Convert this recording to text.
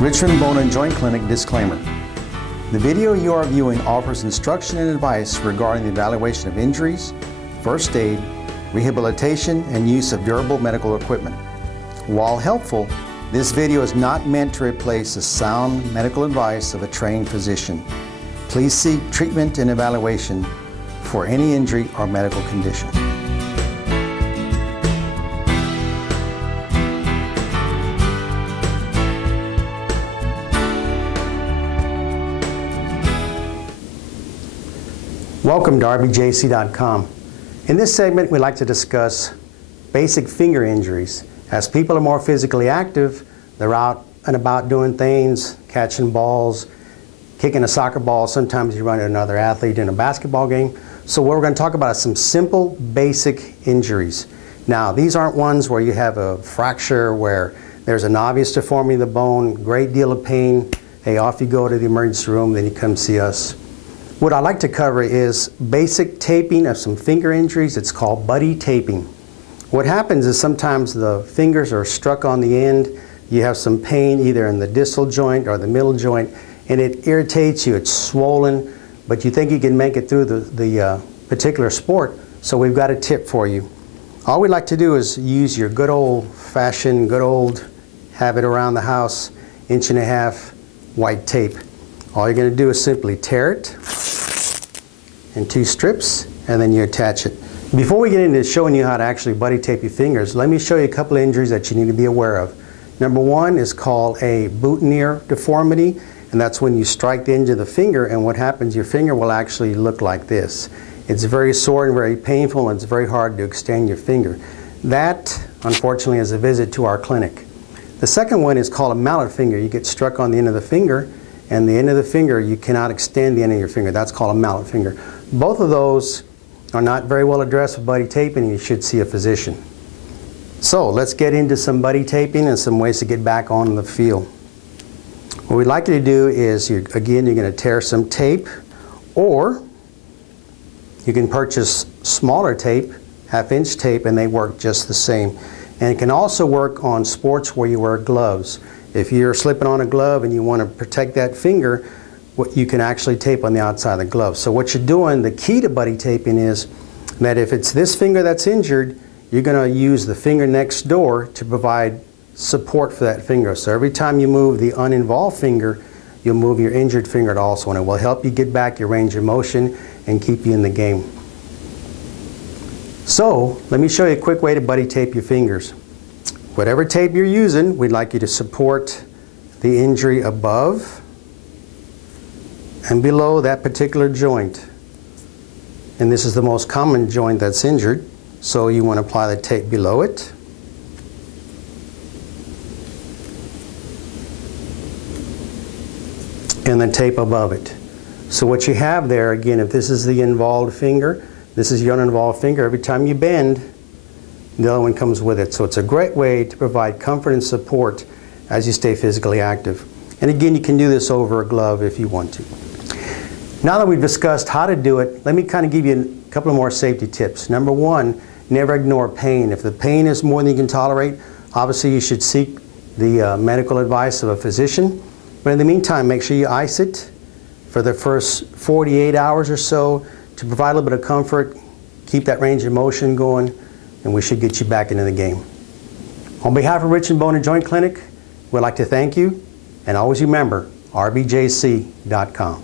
Richmond Bone and Joint Clinic disclaimer. The video you are viewing offers instruction and advice regarding the evaluation of injuries, first aid, rehabilitation, and use of durable medical equipment. While helpful, this video is not meant to replace the sound medical advice of a trained physician. Please seek treatment and evaluation for any injury or medical condition. Welcome to RBJC.com. In this segment, we like to discuss basic finger injuries. As people are more physically active, they're out and about doing things, catching balls, kicking a soccer ball. Sometimes you run into another athlete in a basketball game. So what we're going to talk about is some simple, basic injuries. Now, these aren't ones where you have a fracture, where there's an obvious deformity of the bone, great deal of pain. Hey, off you go to the emergency room, then you come see us. What I like to cover is basic taping of some finger injuries. It's called buddy taping. What happens is sometimes the fingers are struck on the end. You have some pain either in the distal joint or the middle joint, and it irritates you. It's swollen, but you think you can make it through the particular sport, so we've got a tip for you. All we like to do is use your good old-fashioned, have it around the house, 1.5 inch white tape. All you're going to do is simply tear it in 2 strips, and then you attach it. Before we get into showing you how to actually buddy tape your fingers, let me show you a couple of injuries that you need to be aware of. Number one is called a boutonniere deformity, and that's when you strike the edge of the finger, and what happens, your finger will actually look like this. It's very sore and very painful, and it's very hard to extend your finger. That, unfortunately, is a visit to our clinic. The second one is called a mallet finger. You get struck on the end of the finger, and the end of the finger, you cannot extend the end of your finger. That's called a mallet finger. Both of those are not very well addressed with buddy taping, and you should see a physician. So let's get into some buddy taping and some ways to get back on the field. What we'd like you to do is, again, you're going to tear some tape, or you can purchase smaller tape, 1/2 inch tape, and they work just the same. And it can also work on sports where you wear gloves. If you're slipping on a glove and you want to protect that finger, you can actually tape on the outside of the glove. So what you're doing, the key to buddy taping is that if it's this finger that's injured, you're going to use the finger next door to provide support for that finger. So every time you move the uninvolved finger, you'll move your injured finger also, and it will help you get back your range of motion and keep you in the game. So let me show you a quick way to buddy tape your fingers. Whatever tape you're using, we'd like you to support the injury above and below that particular joint. And this is the most common joint that's injured, so you want to apply the tape below it. And the tape above it. So what you have there, again, if this is the involved finger, this is your uninvolved finger, every time you bend, the other one comes with it. So it's a great way to provide comfort and support as you stay physically active. And again, you can do this over a glove if you want to. Now that we've discussed how to do it, let me kind of give you a couple of more safety tips. Number one, never ignore pain. If the pain is more than you can tolerate, obviously you should seek the medical advice of a physician. But in the meantime, make sure you ice it for the first 48 hours or so to provide a little bit of comfort, keep that range of motion going, and we should get you back into the game. On behalf of Richmond Bone and Joint Clinic, we'd like to thank you, and always remember, RBJC.com.